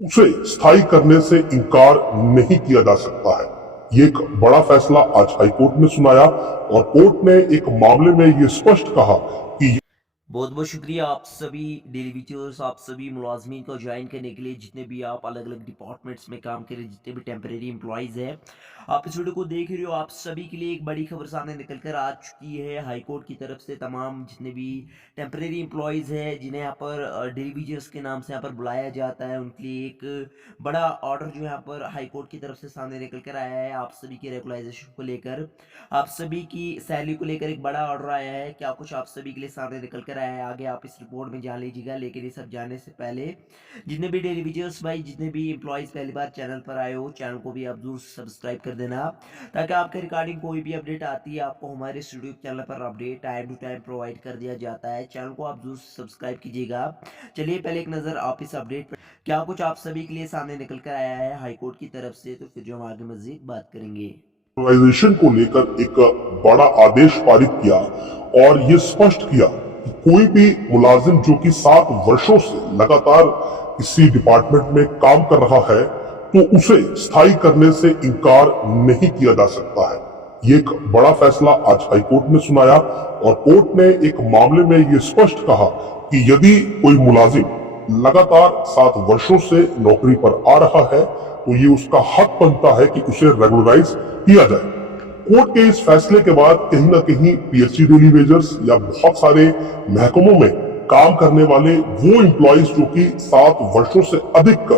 उसे स्थायी करने से इनकार नहीं किया जा सकता है। ये एक बड़ा फैसला आज हाईकोर्ट ने सुनाया और कोर्ट ने एक मामले में ये स्पष्ट कहा कि बहुत बहुत शुक्रिया आप सभी डेली विजिटर्स, आप सभी मुलाजमीन को ज्वाइन करने के लिए, जितने भी आप अलग अलग डिपार्टमेंट्स में काम कर रहे, जितने भी टेम्परेरी एम्प्लॉयज़ हैं, आप इस वीडियो को देख रहे हो। आप सभी के लिए एक बड़ी खबर सामने निकल कर आ चुकी है हाई कोर्ट की तरफ से। तमाम जितने भी टेम्परेरी एम्प्लॉयज़ हैं जिन्हें यहाँ पर डेली विजिटर्स के नाम से यहाँ पर बुलाया जाता है, उनके लिए एक बड़ा ऑर्डर जो यहाँ पर हाई कोर्ट की तरफ से सामने निकल कर आया है। आप सभी के रेगुलाइजेशन को लेकर, आप सभी की सैलरी को लेकर एक बड़ा ऑर्डर आया है। क्या कुछ आप सभी के लिए सामने निकल कर आया है, आगे आप इस रिपोर्ट में जान लीजिएगा। लेकिन ये सब जानने से पहले जितने भी डेली विजिटर्स भाई, जितने भी एम्प्लॉयज़ पहली बार चैनल पर आए हो, चैनल को भी आप जरूर सब्सक्राइब कर देना, ताकि आपके रिगार्डिंग कोई भी अपडेट आती है आपको हमारे यूट्यूब चैनल पर update time to time provide कर दिया जाता है। चैनल को आप जरूर सब्सक्राइब कीजिएगा। चलिए पहले एक नज़र आप इस अपडेट पर क्या कुछ आप सभी के लिए सामने निकल कर आया है हाईकोर्ट की तरफ से, तो फिर जो हम आगे मजीद बात करेंगे। ऑर्गेनाइजेशन को लेकर एक बड़ा आदेश पारित किया और ये स्पष्ट किया कि कोई भी मुलाजिम जो कि 7 वर्षों से लगातार किसी डिपार्टमेंट में काम कर रहा है तो उसे स्थायी करने से इनकार नहीं किया जा सकता है। ये एक बड़ा फैसला आज हाईकोर्ट ने सुनाया और कोर्ट ने एक मामले में ये स्पष्ट कहा कि यदि कोई मुलाजिम लगातार 7 वर्षों से नौकरी पर आ रहा है तो ये उसका हक बनता है कि उसे रेगुलराइज किया जाए। कोर्ट के इस फैसले के बाद कहीं ना कहीं पीएचसी डेली वेजर्स या बहुत सारे महकमों में काम करने वाले वो एम्प्लॉयज जो कि 7 वर्षों से अधिक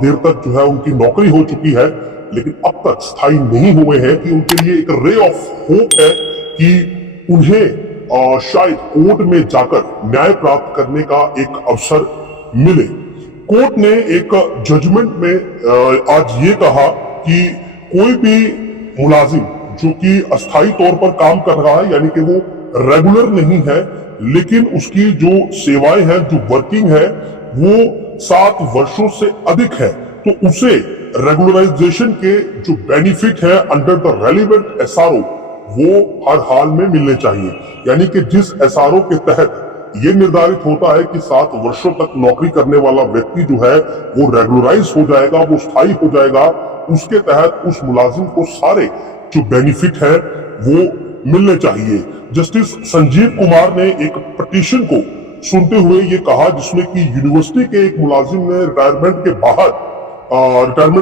देर तक जो है उनकी नौकरी हो चुकी है लेकिन अब तक स्थायी नहीं हुए हैं, कि उनके लिए एक रे ऑफ होप है कि उन्हें शायद कोर्ट में जाकर न्याय प्राप्त करने का एक अवसर मिले। कोर्ट ने एक जजमेंट में आज ये कहा कि कोई भी मुलाजिम जो कि अस्थायी तौर पर काम कर रहा है, यानी कि वो रेगुलर नहीं है लेकिन उसकी जो सेवाएं हैं, जो वर्किंग है वो 7 वर्षों से अधिक है, तो उसे रेगुलराइजेशन के जो बेनिफिट है अंडर द रेलिवेंट एसआरओ वो हर हाल में मिलने चाहिए। यानी कि जिस एसआरओ के तहत ये निर्धारित होता है कि 7 वर्षों तक नौकरी करने वाला व्यक्ति जो है वो रेगुलराइज हो जाएगा, वो स्थायी हो जाएगा, उसके तहत उस मुलाजिम को सारे जो बेनिफिट है वो मिलने चाहिए। जस्टिस संजीव कुमार ने एक पिटीशन को सुनते हुए ये कहा जिसमें कि यूनिवर्सिटी के एक मुलाजिम ने रिटायरमेंट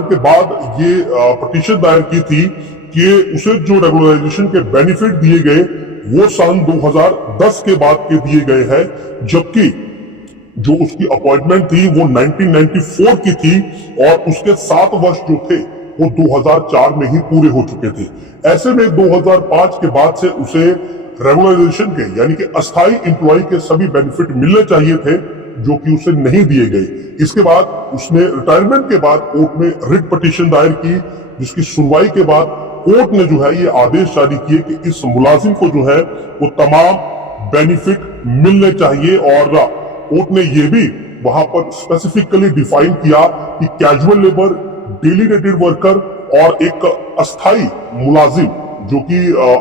के बाद ये पिटीशन दायर की थी कि उसे जो रेगुलराइजेशन के बेनिफिट दिए गए वो सन 2010 के बाद के दिए गए हैं, जबकि जो उसकी अपॉइंटमेंट थी वो 1994 की थी और उसके 7 वर्ष जो थे वो 2004 में ही पूरे हो चुके थे। ऐसे में 2005 के बाद से उसे रेगुलराइजेशन के यानी कि अस्थायी एम्प्लॉय के सभी बेनिफिट मिलने चाहिए थे जो कि उसे नहीं दिए गए। इसके बाद उसने रिटायरमेंट के बाद कोर्ट में रिट पिटीशन दायर की, जिसकी सुनवाई के बाद कोर्ट ने जो है ये आदेश जारी किए कि इस मुलाजिम को जो है वो तमाम बेनिफिट मिलने चाहिए। और कोर्ट ने ये भी वहां पर स्पेसिफिकली डिफाइन किया कि casual labour, daily rated worker और एक अस्थाई मुलाजिम जो कि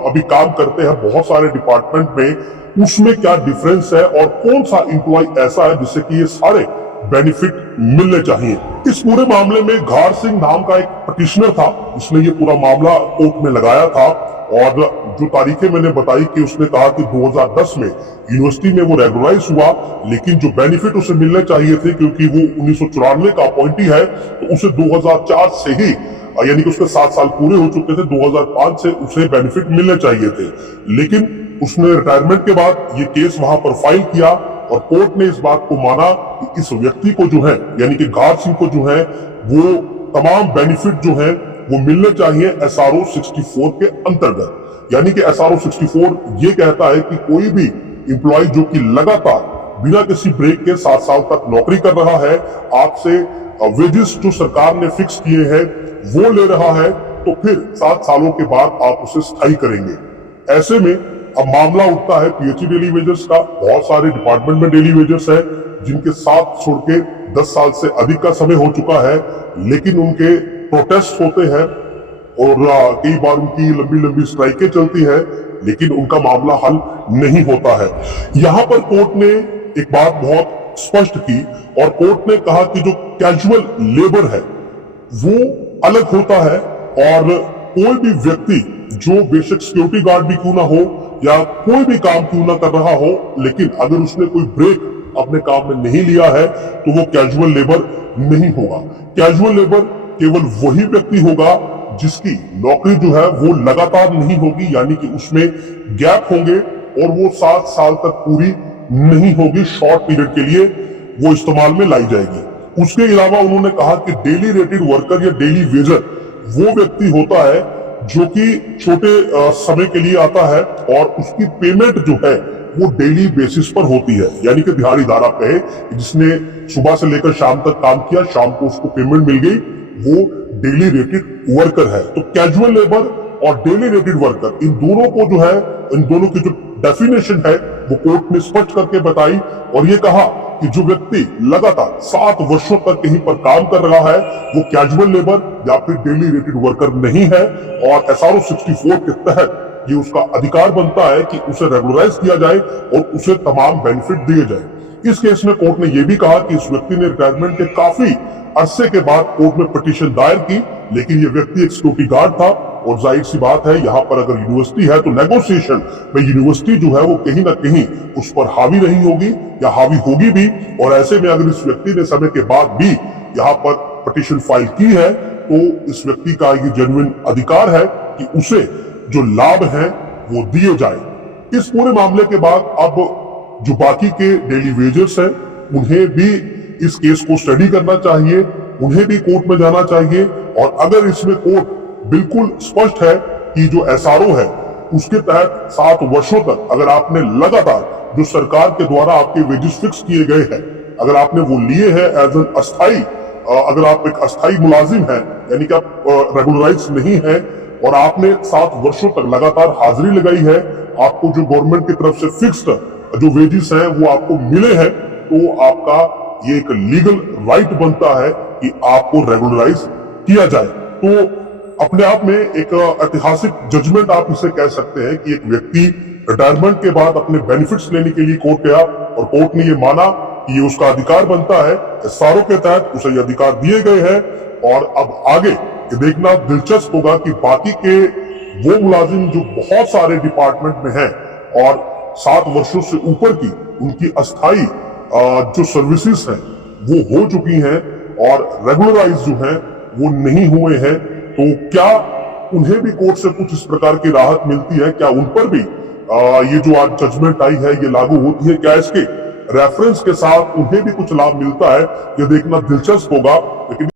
अभी काम करते हैं बहुत सारे डिपार्टमेंट में, उसमें क्या डिफरेंस है और कौन सा एम्प्लॉय ऐसा है जिससे कि ये सारे बेनिफिट मिलने चाहिए। इस पूरे मामले में घार सिंह नाम का एक पिटिशनर था, उसने ये पूरा मामला कोर्ट में लगाया था और जो तारीखें मैंने बताई कि उसने कहा कि 2010 में यूनिवर्सिटी में वो रेगुलराइज हुआ, लेकिन जो बेनिफिट उसे मिलने चाहिए थे क्योंकि वो 1994 का अपॉइंटी है तो उसे 2004 से ही यानी कि उसके 7 साल पूरे हो चुके थे, 2005 से उसे बेनिफिट मिलने चाहिए थे। लेकिन उसने रिटायरमेंट के बाद ये केस वहां पर फाइल किया और कोर्ट ने इस बात को माना कि इस व्यक्ति को जो है यानी कि घार सिंह को जो है वो तमाम बेनिफिट जो है वो मिलने चाहिए एसआरओ 64 के अंतर्गत। यानी कि एसआरओ 64 ये कहता है कि कोई भी एम्प्लॉय जो कि लगातार बिना किसी ब्रेक के 7 साल तक नौकरी कर रहा है, आपसे वेजेस जो सरकार ने फिक्स किए हैं वो ले रहा है, तो फिर 7 सालों के बाद आप उसे स्थायी करेंगे। ऐसे में अब मामला उठता है पीएचई डेली वेजर्स का। बहुत सारे डिपार्टमेंट में डेली वेजर्स है जिनके साथ छोड़ के 10 साल से अधिक का समय हो चुका है, लेकिन उनके प्रोटेस्ट होते हैं और कई बार उनकी लंबी लंबी स्ट्राइकें चलती है, लेकिन उनका मामला हल नहीं होता है। यहाँ पर कोर्ट ने एक बात बहुत स्पष्ट की और कोर्ट ने कहा कि जो कैजुअल लेबर है वो अलग होता है और कोई भी व्यक्ति जो बेशक सिक्योरिटी गार्ड भी क्यों ना हो या कोई भी काम क्यों ना कर रहा हो, लेकिन अगर उसने कोई ब्रेक अपने काम में नहीं लिया है तो वो कैजुअल लेबर नहीं होगा। कैजुअल लेबर केवल वही व्यक्ति होगा जिसकी नौकरी जो है वो लगातार नहीं होगी, यानी कि उसमें गैप होंगे और वो 7 साल तक पूरी नहीं होगी, शॉर्ट पीरियड के लिए वो इस्तेमाल में लाई जाएगी। उसके अलावा उन्होंने कहा कि डेली रेटेड वर्कर या डेली वेजर वो व्यक्ति होता है जो कि छोटे समय के लिए आता है और उसकी पेमेंट जो है वो डेली बेसिस पर होती है, यानी कि दिहाड़ीदार आप कहे जिसने सुबह से लेकर शाम तक काम किया, शाम को उसको पेमेंट मिल गई, वो डेली रेटेड वर्कर है। तो कैजुअल लेबर और डेली रेटेड वर्कर इन दोनों को जो है, इन दोनों की जो डेफिनेशन है वो कोर्ट ने स्पष्ट करके बताई और ये कहा कि जो व्यक्ति लगातार 7 वर्षों तक कहीं पर काम कर रहा है वो कैजुअल लेबर या फिर डेली रेटेड वर्कर नहीं है और SRO 64 के तहत ये उसका अधिकार बनता है कि उसे रेगुलराइज किया जाए और उसे तमाम बेनिफिट दिए जाए। इस केस में कोर्ट ने यह भी कहा कि इस व्यक्ति ने रिटायरमेंट के काफी अरसे के बाद कोर्ट में पिटीशन दायर की, लेकिन ये व्यक्ति एक सिक्योरिटी गार्ड था और जाहिर सी बात है यहाँ पर अगर यूनिवर्सिटी है तो नेगोशिएशन में यूनिवर्सिटी जो है वो कहीं ना कहीं उस पर हावी नहीं होगी या हावी होगी भी, और ऐसे में अगर इस व्यक्ति ने समय के बाद भी यहाँ पर पिटीशन फाइल की है तो इस व्यक्ति का ये जेन्युइन अधिकार है कि उसे जो लाभ है वो दिए जाए। इस पूरे मामले के बाद अब जो बाकी के डेली वेजर्स हैं उन्हें भी इस केस को स्टडी करना चाहिए, उन्हें भी कोर्ट में जाना चाहिए और अगर इसमें कोर्ट बिल्कुल स्पष्ट है कि जो SRO है उसके तहत 7 वर्षों तक अगर आपने लगातार जो सरकार के द्वारा आपके वेजेस फिक्स किए गए हैं अगर आपने वो लिए हैं एज एन अस्थाई, अगर आप एक अस्थाई मुलाजिम हैं यानी कि आप रेगुलराइज नहीं है और आपने 7 वर्षों तक लगातार हाजिरी लगाई है, आपको जो गवर्नमेंट की तरफ से फिक्स्ड जो वेजेस हैं वो आपको मिले हैं, तो आपका ये एक लीगल राइट बनता है कि आपको रेगुलराइज किया जाए। तो अपने आप में एक ऐतिहासिक जजमेंट आप इसे कह सकते हैं कि एक व्यक्ति रिटायरमेंट के बाद अपने बेनिफिट्स लेने के लिए कोर्ट गया और कोर्ट ने ये माना कि ये उसका अधिकार बनता है, SRO के तहत उसे ये अधिकार दिए गए हैं और अब आगे ये देखना दिलचस्प होगा कि बाकी के वो मुलाजिम जो बहुत सारे डिपार्टमेंट में हैं और 7 वर्षों से ऊपर की उनकी अस्थाई जो सर्विसेज हैं वो हो चुकी हैं और रेगुलराइज जो हैं वो नहीं हुए हैं, तो क्या उन्हें भी कोर्ट से कुछ इस प्रकार की राहत मिलती है? क्या उन पर भी ये जो आज जजमेंट आई है ये लागू होती है? क्या इसके रेफरेंस के साथ उन्हें भी कुछ लाभ मिलता है? ये देखना दिलचस्प होगा। लेकिन